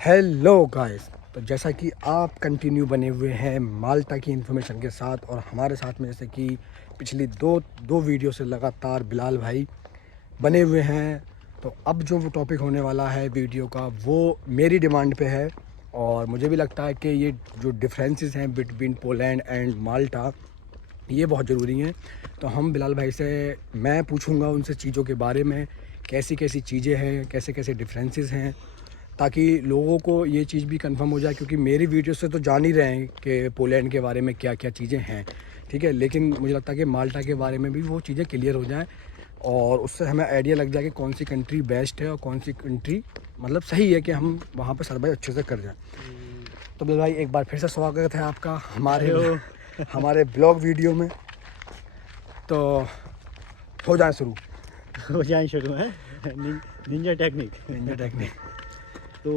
Hello guys, तो जैसा कि आप कंटिन्यू बने हुए हैं माल्टा की इन्फॉर्मेशन के साथ और हमारे साथ में जैसे कि पिछली दो वीडियो से लगातार बिलाल भाई बने हुए हैं। तो अब जो वो टॉपिक होने वाला है वीडियो का वो मेरी डिमांड पे है और मुझे भी लगता है कि ये जो डिफरेंसेस हैं बिटवीन पोलैंड एंड माल्टा ये बहुत ज़रूरी हैं। तो हम बिलाल भाई से मैं पूछूंगा उनसे चीज़ों के बारे में, कैसी कैसी चीज़ें हैं, कैसे कैसे डिफरेंसेस हैं, ताकि लोगों को ये चीज़ भी कंफर्म हो जाए। क्योंकि मेरी वीडियो से तो जान ही रहे हैं कि पोलैंड के बारे में क्या क्या चीज़ें हैं, ठीक है, लेकिन मुझे लगता है कि माल्टा के बारे में भी वो चीज़ें क्लियर हो जाएं और उससे हमें आइडिया लग जाए कि कौन सी कंट्री बेस्ट है और कौन सी कंट्री मतलब सही है कि हम वहाँ पर सर्वाइव अच्छे से कर जाएं। तो बिलाल भाई एक बार फिर से स्वागत है आपका हमारे ब्लॉग वीडियो में। तो हो जाए शुरू। हो जाए शुरू है। Ninja technique. तो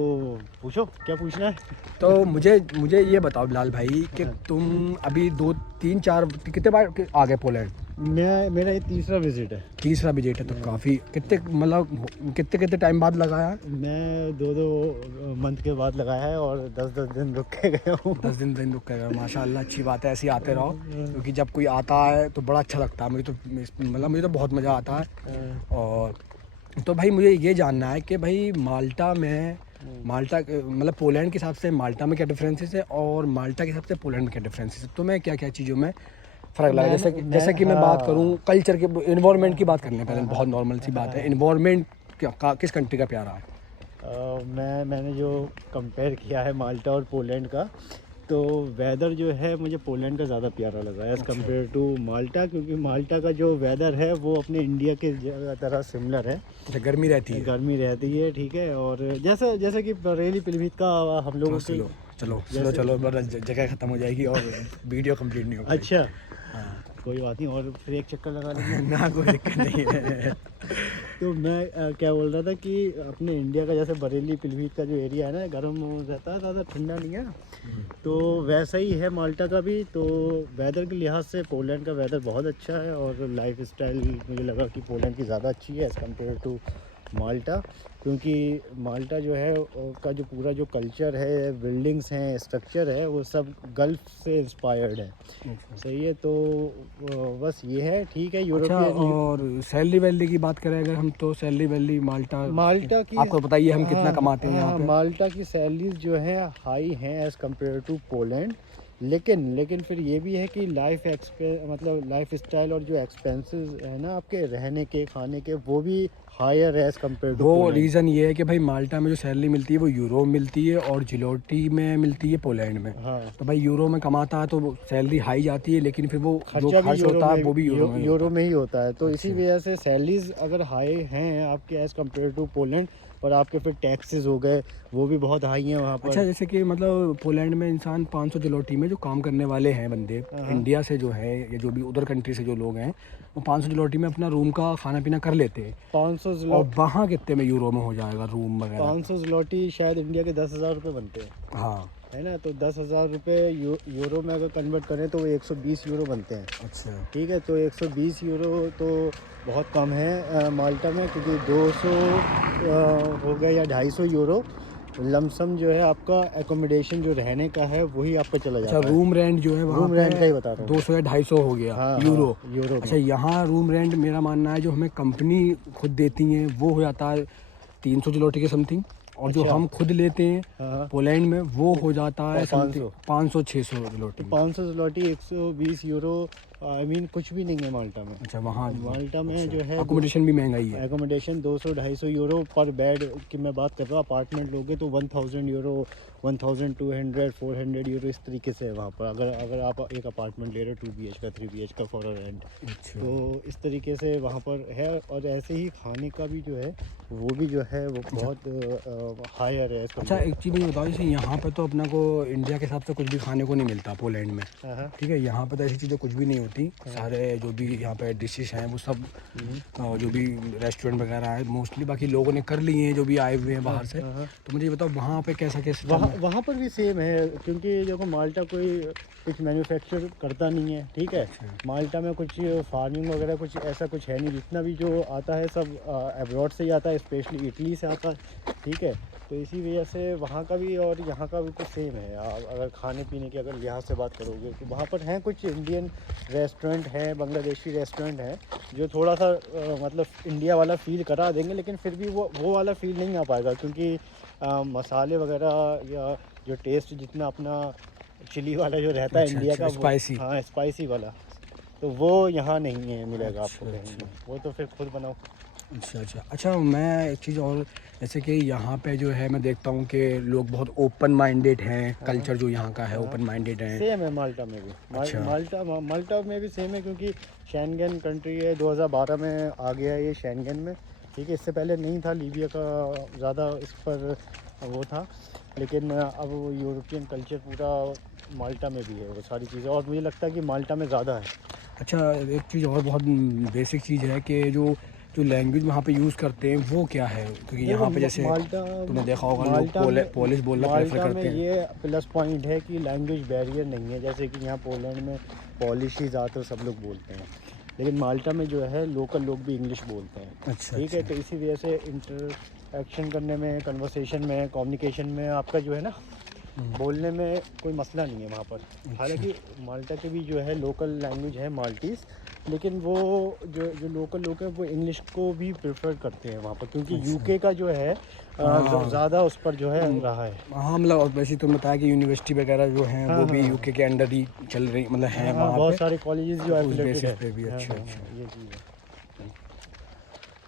पूछो क्या पूछना है। तो मुझे ये बताओ बिलाल भाई कि तुम अभी 2 3 4 कितने बार आ गए पोलैंड? मेरा ये तीसरा विजिट है। तीसरा विजिट है, तो काफ़ी कितने मतलब कितने टाइम बाद लगाया? मैं दो मंथ के बाद लगाया है और 10 दिन रुक के गया हूँ। 10 दिन रुक गए, माशाल्लाह, अच्छी बात है, ऐसे ही आते रहो क्योंकि जब कोई आता है तो बड़ा अच्छा लगता है। मुझे तो बहुत मज़ा आता है। और तो भाई मुझे ये जानना है कि भाई माल्टा मतलब पोलैंड के हिसाब से माल्टा में क्या डिफरेंसेस है और माल्टा के हिसाब से पोलैंड में क्या डिफरेंसेस है, तो मैं क्या क्या चीज़ों में फ़र्क लगा? जैसे कि मैं बात करूं कल्चर के, इन्वायरमेंट की बात करने पहले, बहुत नॉर्मल सी बात है, इन्वायरमेंट किस कंट्री का प्यारा है? मैंने जो कंपेयर किया है माल्टा और पोलैंड का, तो वेदर जो है मुझे पोलैंड का ज़्यादा प्यारा लगा एज़ कम्पेयर टू माल्टा, क्योंकि माल्टा का जो वेदर है वो अपने इंडिया के तरह सिमिलर है। अच्छा, गर्मी रहती है, ठीक है। और जैसे कि बरेली पीलीभीत का हम लोगों के चलो जगह ख़त्म हो जाएगी और वीडियो कंप्लीट नहीं होगी। अच्छा, हाँ, कोई बात नहीं, और फिर एक चक्कर लगा लेंगे। ना कोई दिक्कत नहीं है। तो मैं क्या बोल रहा था कि अपने इंडिया का जैसे बरेली पीलीभीत का जो एरिया है ना, गर्म रहता है, ज़्यादा ठंडा नहीं है, तो वैसा ही है माल्टा का भी। तो वेदर के लिहाज से पोलैंड का वेदर बहुत अच्छा है और लाइफ स्टाइल मुझे लगा कि पोलैंड की ज़्यादा अच्छी है एज़ कम्पेयर टू माल्टा, क्योंकि माल्टा जो है का जो पूरा जो कल्चर है, बिल्डिंग्स हैं, स्ट्रक्चर है, वो सब गल्फ से इंस्पायर्ड है। सही है। तो बस ये है, ठीक है। अच्छा, यूरोपियन और सैलरी वैलरी की बात करें अगर हम, तो सैलरी वैलरी माल्टा की आपको बताइए हम कितना कमाते हैं यहाँ पे? माल्टा की सैलरीज जो है हाई हैं एज़ कम्पेयर टू पोलैंड, लेकिन फिर ये भी है कि मतलब लाइफ स्टाइल और जो एक्सपेंसेस है ना आपके रहने के, खाने के, वो भी हायर है एज़ कम्पेयर टू वो पोलैंड। रीज़न ये है कि भाई माल्टा में जो सैलरी मिलती है वो यूरो में मिलती है और जिलोटी में मिलती है पोलैंड में। हाँ, तो भाई यूरो में कमाता है तो सैलरी हाई जाती है, लेकिन फिर वो जो खर्चा भी खर्च होता है वो भी यूरो में ही होता है। तो इसी अच्छा। वजह से सैलरीज अगर हाई हैं आपके एज़ कम्पेयर टू पोलैंड, पर आपके फिर टैक्सेस हो गए, वो भी बहुत हाई हैं वहाँ पर। अच्छा, जैसे कि मतलब पोलैंड में इंसान 500 जिलोटी में जो काम करने वाले हैं बंदे इंडिया से जो है या जो भी उधर कंट्री से जो लोग हैं, वो 500 जिलोटी में अपना रूम का खाना पीना कर लेते हैं। 500 और वहाँ कितने में यूरो में हो जाएगा रूम वगैरह? 500 ज़्लोटी शायद इंडिया के 10,000 रुपये बनते हैं। हाँ, है ना, तो 10,000 रुपये यूरो में अगर कन्वर्ट करें तो वो 120 यूरो बनते हैं। अच्छा। ठीक है, तो 120 यूरो तो बहुत कम है माल्टा में, क्योंकि 200 हो गया या 250 यूरो लमसम जो है आपका एकोमोडेशन जो रहने का है वही आपका चला जाता है। अच्छा, रूम रेंट जो है वहाँ रूम रेंट का ही बता रहा हूँ। 200 या 250 हो गया, हाँ, यूरो। हाँ, यूरो अच्छा, में। यहाँ रूम रेंट मेरा मानना है जो हमें कंपनी खुद देती है वो हो जाता है 300 जिलोटी के समथिंग, और जो अच्छा। हम खुद लेते हैं हाँ, पोलैंड में वो हो जाता है 500 500-600 जिलोटी। 500 ज़्लोटी 120 यूरो, आई मीन कुछ भी नहीं है माल्टा में। अच्छा, वहाँ माल्टा में जो है अकोमोडेशन भी महंगा ही है। एकोमोडेशन 200-250 यूरो पर बेड की मैं बात कर रहा हूँ। अपार्टमेंट लोगे तो 1000 यूरो, 1200-400 यूरो इस तरीके से है वहाँ पर, अगर आप एक अपार्टमेंट ले रहे हो 2 BH का 3 BH का फॉर रेंट। अच्छा। तो इस तरीके से वहाँ पर है। और ऐसे ही खाने का भी जो है वो भी जो है वो बहुत हायर है। अच्छा, एक चीज़ मुझे बताओ, जैसे यहाँ पे तो अपना को इंडिया के हिसाब से कुछ भी खाने को नहीं मिलता पोलैंड में, हाँ, ठीक है, यहाँ पे तो ऐसी चीज़ें कुछ भी नहीं होती। सारे जो भी यहाँ पे डिशेस हैं वो सब जो भी रेस्टोरेंट वगैरह है मोस्टली बाकी लोगों ने कर लिए हैं जो भी आए हुए हैं बाहर से। तो मुझे ये बताओ वहाँ पे कैसा कैसा वहाँ पर भी सेम है, क्योंकि देखो माल्टा कोई कुछ मैन्युफैक्चर करता नहीं है, ठीक है। माल्टा में कुछ फार्मिंग वगैरह कुछ ऐसा कुछ है नहीं, जितना भी जो आता है सब अब्रॉड से ही आता है, स्पेशली इटली से आता है, ठीक है। तो इसी वजह से वहाँ का भी और यहाँ का भी कुछ सेम है। आप अगर खाने पीने की अगर लिहाज से बात करोगे तो वहाँ पर हैं कुछ इंडियन रेस्टोरेंट हैं, बांग्लादेशी रेस्टोरेंट हैं, जो थोड़ा सा मतलब इंडिया वाला फ़ील करा देंगे, लेकिन फिर भी वो वाला फ़ील नहीं आ पाएगा, क्योंकि मसाले वगैरह या जो टेस्ट जितना अपना चिली वाला जो रहता है इंडिया का, स्पाइसी, हाँ स्पाइसी वाला, तो वो यहाँ नहीं है मिलेगा आपको कहीं भी। वो तो फिर खुद बनाओ। अच्छा मैं एक चीज़ और, जैसे कि यहाँ पे जो है मैं देखता हूँ कि लोग बहुत ओपन माइंडेड हैं, कल्चर जो यहाँ का है ओपन माइंडेड है। सेम है माल्टा में भी। माल्टा में भी सेम है, क्योंकि शेंगेन कंट्री है, 2012 में आ गया ये शेंगेन में, ठीक है। इससे पहले नहीं था, लीबिया का ज़्यादा इस पर वो था, लेकिन अब वो यूरोपियन कल्चर पूरा माल्टा में भी है वो सारी चीज़ें, और मुझे लगता है कि माल्टा में ज़्यादा है। अच्छा एक चीज़ और बहुत बेसिक चीज़ है कि जो लैंग्वेज वहाँ पे यूज़ करते हैं वो क्या है, क्योंकि यहाँ पे जैसे तुमने देखा होगा लोग पोलिश बोलना प्रेफर करते हैं। ये प्लस पॉइंट है कि लैंग्वेज बैरियर नहीं है, जैसे कि यहाँ पोलैंड में पॉलिश ही ज़्यादातर सब लोग बोलते हैं, लेकिन माल्टा में जो है लोकल लोग भी इंग्लिश बोलते हैं। अच्छा, ठीक है। तो इसी वजह से इंटरेक्शन करने में, कन्वर्सेशन में, कम्युनिकेशन में आपका जो है ना, बोलने में कोई मसला नहीं है वहाँ पर। हालांकि माल्टा के भी जो है लोकल लैंग्वेज है माल्टीज़, लेकिन वो जो लोकल लोग हैं वो इंग्लिश को भी प्रेफर करते हैं वहाँ पर, क्योंकि यूके का जो है ज़्यादा उस पर जो है रहा है। हाँ मतलब वैसे तुमने बताया कि यूनिवर्सिटी वगैरह जो हैं वो भी यूके के अंडर ही चल रही, मतलब हैं वहाँ पे बहुत सारे कॉलेजेस जो बेसिस है पे भी। अच्छा ये चीज़ है।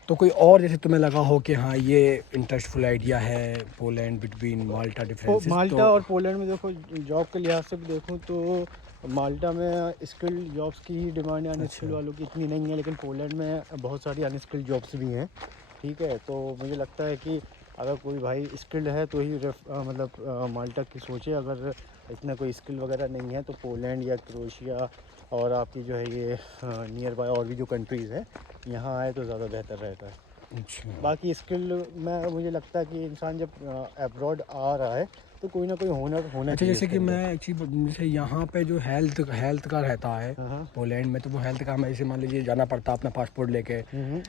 तो कोई और जैसे तुम्हें लगा हो कि हाँ ये इंटरेस्टफुल आइडिया है पोलैंड बिटवीन माल्टा डिफरेंसेस? माल्टा और पोलैंड में देखो, जॉब के लिहाज से भी देखूँ तो माल्टा में स्किल्ड जॉब्स की ही डिमांड है, अनस्किल्ड वालों की इतनी नहीं है, लेकिन पोलैंड में बहुत सारी अनस्किल्ड जॉब्स भी हैं, ठीक है। तो मुझे लगता है कि अगर कोई भाई स्किल्ड है तो ही मतलब माल्टा की सोचे, अगर इतना कोई स्किल वगैरह नहीं है तो पोलैंड या क्रोएशिया और आपकी जो है ये नियर बाय और भी जो कंट्रीज़ है यहाँ आए तो ज़्यादा बेहतर रहता है। अच्छा बाकी स्किल में मुझे लगता है कि इंसान जब अब्रॉड आ रहा है तो कोई ना कोई हुनर होना अच्छा चाहिए। जैसे कि मैं एक चीज़, जैसे यहाँ पे जो हेल्थ का रहता है पोलैंड में, तो वो हेल्थ का हमें जैसे मान लीजिए जाना पड़ता है अपना पासपोर्ट लेके,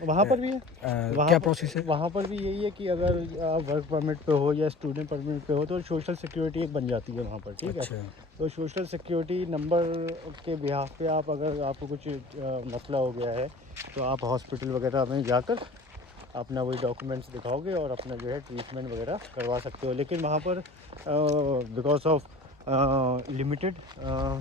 वहाँ पर भी है। क्या प्रोसेस है? वहाँ पर भी यही है कि अगर आप वर्क परमिट पे हो या स्टूडेंट परमिट पे हो तो सोशल सिक्योरिटी एक बन जाती है वहाँ पर, ठीक है। तो सोशल सिक्योरिटी नंबर के बिहाफ पे आप, अगर आपको कुछ मसला हो गया है तो आप हॉस्पिटल वगैरह में जाकर अपना वही डॉक्यूमेंट्स दिखाओगे और अपना जो है ट्रीटमेंट वगैरह करवा सकते हो। लेकिन वहाँ पर बिकॉज ऑफ लिमिटेड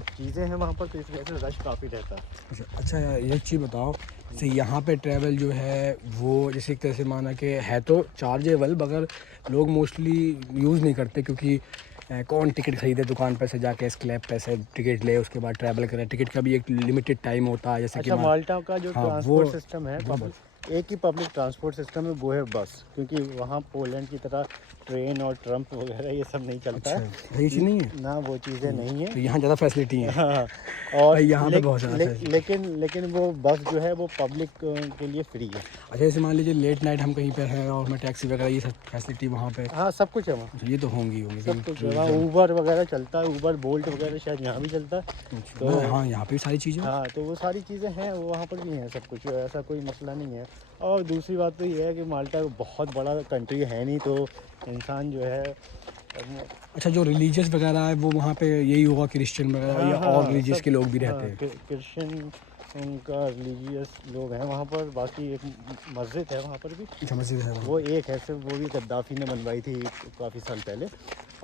चीज़ें हैं वहाँ पर, तो इस वजह से रश काफ़ी रहता है। अच्छा एक चीज़ बताओ, जैसे यहाँ पे ट्रैवल जो है वो जैसे एक तरह से माना कि है तो चार्जेबल, मगर लोग मोस्टली यूज़ नहीं करते, क्योंकि कौन टिकट खरीदे दुकान पे से जाके स्लैब पे से टिकट ले उसके बाद ट्रैवल करे। टिकट का भी एक लिमिटेड टाइम होता है जैसे अच्छा, कि माल्टा का जो ट्रांसपोर्ट सिस्टम है, एक ही पब्लिक ट्रांसपोर्ट सिस्टम है, वो है बस, क्योंकि वहाँ पोलैंड की तरह ट्रेन और ट्रम्प वगैरह ये सब नहीं चलता है। ये चीज़ नहीं है ना, वो चीज़ें नहीं है। तो यहाँ ज़्यादा फैसिलिटी है। हाँ, और यहाँ पे बहुत ज़्यादा लेकिन वो बस जो है वो पब्लिक के लिए फ्री है। अच्छा जैसे मान लीजिए लेट नाइट हम कहीं पे हैं और हमें टैक्सी वगैरह ये सब फैसिलिटी वहाँ पे? हाँ, सब कुछ है वहाँ। ये तो होंगी सब कुछ है वहाँ। ऊबर वगैरह चलता है, ऊबर बोल्ट वगैरह शायद यहाँ भी चलता है। तो हाँ यहाँ पे भी सारी चीज़ें, हाँ, तो वो सारी चीज़ें हैं, वो वहाँ पर भी हैं सब कुछ, ऐसा कोई मसला नहीं है। और दूसरी बात तो ये है कि माल्टा बहुत बड़ा कंट्री है नहीं, तो इंसान जो है। अच्छा जो रिलीजियस वगैरह है वो वहाँ पे यही होगा, क्रिश्चियन वगैरह या और रिलीजियस के लोग भी रहते हैं? क्रिश्चियन उनका रिलीजियस लोग हैं वहाँ पर। बाकी एक मस्जिद है वहाँ पर भी। अच्छा मस्जिद है वो एक है सिर्फ, वो भी गद्दाफी ने बनवाई थी काफ़ी साल पहले।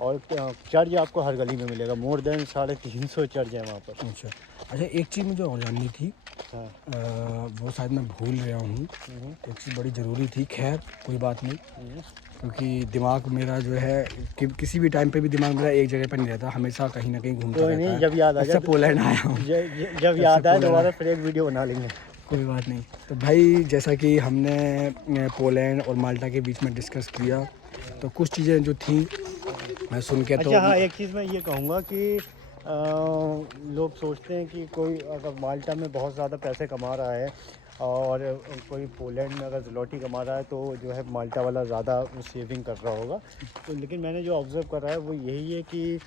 और चर्च आपको हर गली में मिलेगा, मोर देन 350 चर्च है वहाँ पर। अच्छा एक चीज़ मुझे और जाननी थी, हाँ। वो शायद मैं भूल रहा हूँ, एक चीज़ बड़ी ज़रूरी थी, खैर कोई बात नहीं, क्योंकि दिमाग मेरा जो है कि किसी भी टाइम पे भी दिमाग मेरा एक जगह पर नहीं रहता, हमेशा कहीं ना कहीं घूमता रहता है। जब याद आ जाए पोलैंड आया हूँ, जब याद आए दोबारा फिर एक वीडियो बना लेंगे। कोई बात नहीं। तो भाई जैसा कि हमने पोलैंड और माल्टा के बीच में डिस्कस किया, तो कुछ चीज़ें जो थी मैं सुन के अच्छा, हाँ, एक चीज़ मैं ये कहूँगा कि लोग सोचते हैं कि कोई अगर माल्टा में बहुत ज़्यादा पैसे कमा रहा है और कोई पोलैंड में अगर ज़्लोटी कमा रहा है तो जो है माल्टा वाला ज़्यादा सेविंग कर रहा होगा। तो लेकिन मैंने जो ऑब्ज़र्व करा है वो यही है कि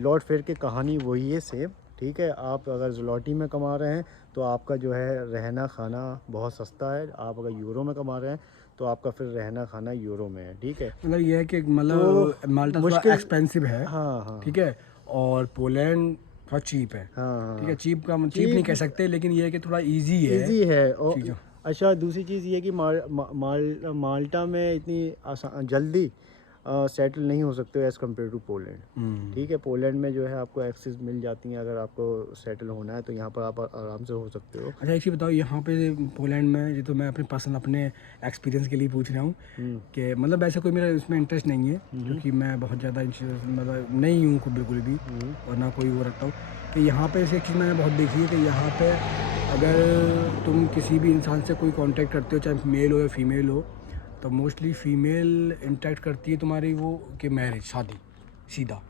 लौट फिर के कहानी वही है सेम। ठीक है, आप अगर ज़्लोटी में कमा रहे हैं तो आपका जो है रहना खाना बहुत सस्ता है। आप अगर यूरो में कमा रहे हैं तो आपका फिर रहना खाना यूरो में है। ठीक है, मतलब ये है कि मतलब माल्टा थोड़ा मुश्किल एक्सपेंसिव है, हाँ हाँ ठीक है, और पोलैंड थोड़ा चीप है, हाँ ठीक है। चीप का चीप चीप नहीं कह सकते, लेकिन ये है कि थोड़ा इजी है ईज़ी है। और चीज़ों। अच्छा, दूसरी चीज़ ये है कि माल्टा में इतनी जल्दी सेटल नहीं हो सकते एज़ कम्पेयर टू पोलैंड। ठीक है, पोलैंड में जो है आपको एक्सेस मिल जाती हैं। अगर आपको सेटल होना है तो यहाँ पर आप आराम से हो सकते हो। अच्छा, एक चीज़ बताओ, यहाँ पे पोलैंड में, ये तो मैं अपने पर्सनल अपने एक्सपीरियंस के लिए पूछ रहा हूँ कि मतलब ऐसा कोई मेरा इसमें इंटरेस्ट नहीं है, क्योंकि मैं बहुत ज़्यादा मतलब नहीं हूँ बिल्कुल भी, और ना कोई वो रखता हूँ कि यहाँ पे ऐसी एक चीज़ मैंने बहुत देखी है कि यहाँ पे अगर तुम किसी भी इंसान से कोई कांटेक्ट करते हो, चाहे मेल हो या फीमेल हो, तो मोस्टली फीमेल इंटरेक्ट करती है तुम्हारी वो कि मैरिज, शादी, सीधा।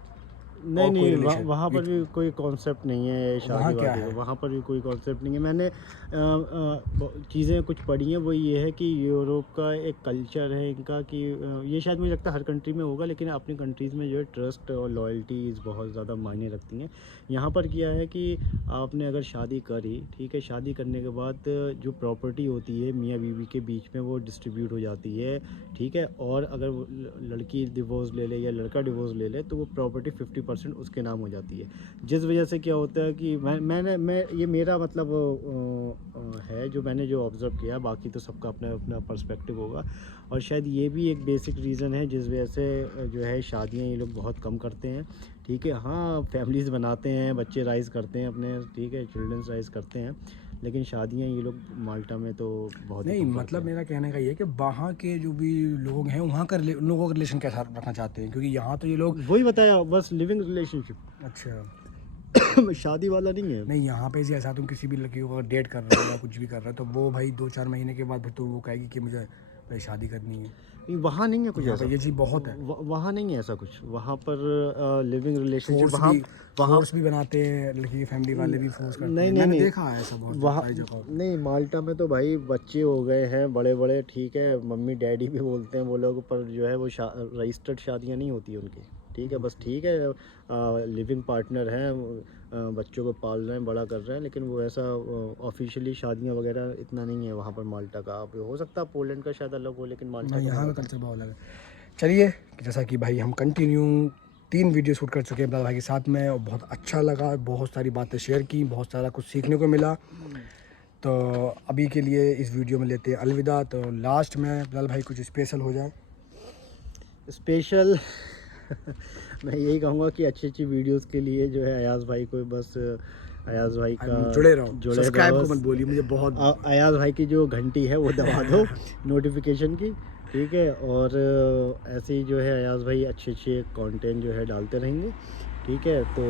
नहीं और कोई नहीं, रिलेशन वहाँ पर भी कोई कॉन्सेप्ट नहीं है वहाँ शादी क्या वादी है? का। वहाँ पर भी कोई कॉन्सेप्ट नहीं है। मैंने चीज़ें कुछ पढ़ी हैं, वो ये है कि यूरोप का एक कल्चर है इनका कि ये शायद मुझे लगता है हर कंट्री में होगा, लेकिन अपनी कंट्रीज़ में जो है ट्रस्ट और लॉयल्टीज़ बहुत ज़्यादा मायने रखती हैं। यहाँ पर क्या है कि आपने अगर शादी करी, ठीक है, शादी करने के बाद जो प्रॉपर्टी होती है मियाँ बीवी के बीच में वो डिस्ट्रीब्यूट हो जाती है। ठीक है, और अगर वो लड़की डिवोर्स ले ले या लड़का डिवोर्स ले ले तो वो प्रॉपर्टी 50% उसके नाम हो जाती है। जिस वजह से क्या होता है कि मैं ये मेरा मतलब है जो मैंने जो ऑब्ज़र्व किया। बाकी तो सबका अपना अपना पर्सपेक्टिव होगा, और शायद ये भी एक बेसिक रीज़न है जिस वजह से जो है शादियाँ ये लोग बहुत कम करते हैं। ठीक है, हाँ, फैमिलीज़ बनाते हैं, बच्चे राइज़ करते हैं अपने, ठीक है, चिल्ड्रंस राइज़ करते हैं, लेकिन शादियाँ ये लोग माल्टा में तो बहुत ही नहीं, कम करते मतलब हैं। मेरा कहने का ये है कि वहाँ के जो भी लोग हैं वहाँ का लोगों का रिलेशन कैसा रखना चाहते हैं, क्योंकि यहाँ तो ये लोग। वही बताया, बस लिविंग रिलेशनशिप। अच्छा। शादी वाला नहीं है। नहीं, यहाँ पे जैसा तुम किसी भी लड़की को डेट कर रहे हो या कुछ भी कर रहे हो, तो वो भाई 2-4 महीने के बाद फिर तो वो कहेगी कि मुझे भाई शादी करनी है। नहीं, वहाँ नहीं है कुछ यहाँ ऐसा। पे ये चीज़ बहुत है। वहाँ नहीं है ऐसा कुछ। वहाँ पर लिविंग रिलेशनशिप फोर्स वहाँ भी वहाँ फोर्स भी बनाते हैं, लड़की की फैमिली वाले भी फोर्स करते नहीं हैं, नहीं मैंने नहीं, देखा है ऐसा बहुत वहाँ सारी जगहों पे। नहीं, माल्टा में तो भाई बच्चे हो गए हैं बड़े बड़े, ठीक है, मम्मी डैडी भी बोलते हैं वो लोग, पर जो है वो रजिस्टर्ड शादियाँ नहीं होती उनकी। ठीक है, बस ठीक है, लिविंग पार्टनर हैं, बच्चों को पाल रहे हैं, बड़ा कर रहे हैं, लेकिन वो ऐसा ऑफिशियली शादियाँ वगैरह इतना नहीं है वहाँ पर माल्टा का। अब हो सकता है पोलैंड का शायद अलग हो, लेकिन माल्टा नहीं, का यहाँ मैं का कल्चर बहुत अलग है। चलिए, जैसा कि भाई हम कंटिन्यू 3 वीडियो शूट कर चुके हैं बिलाल भाई के साथ में, और बहुत अच्छा लगा, बहुत सारी बातें शेयर की, बहुत सारा कुछ सीखने को मिला। तो अभी के लिए इस वीडियो में लेते हैं अलविदा। तो लास्ट में बिलाल भाई कुछ स्पेशल हो जाए। स्पेशल मैं यही कहूँगा कि अच्छी अच्छी वीडियोस के लिए जो है अयाज़ भाई को बस, अयाज़ भाई का जुड़े रहो, सब्सक्राइब को बस। मत बोलिए, मुझे बहुत अयाज़ भाई की जो घंटी है वो दबा दो नोटिफिकेशन की। ठीक है, और ऐसे ही जो है अयाज़ भाई अच्छे अच्छे कंटेंट जो है डालते रहेंगे। ठीक है, तो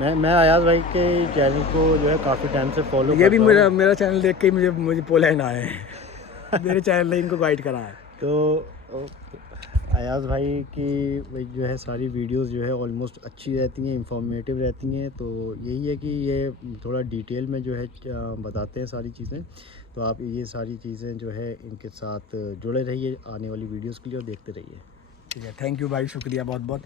मैं अयाज़ भाई के चैनल को जो है काफ़ी टाइम से फॉलो ये कर भी रहा हूँ। मेरा चैनल देख के ही मुझे पोलैंड आए हैं। मेरे चैनल ने इनको गाइड करा है। तो अयाज़ भाई की वही जो है सारी वीडियोस जो है ऑलमोस्ट अच्छी रहती हैं, इंफॉर्मेटिव रहती हैं। तो यही है कि ये थोड़ा डिटेल में जो है बताते हैं सारी चीज़ें। तो आप ये सारी चीज़ें जो है इनके साथ जुड़े रहिए आने वाली वीडियोस के लिए, और देखते रहिए। ठीक है, थैंक यू भाई, शुक्रिया बहुत बहुत।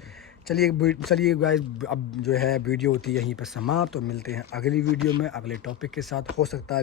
चलिए गाइस, अब जो है वीडियो होती है यहीं पर समाप्त, तो मिलते हैं अगली वीडियो में अगले टॉपिक के साथ। हो सकता है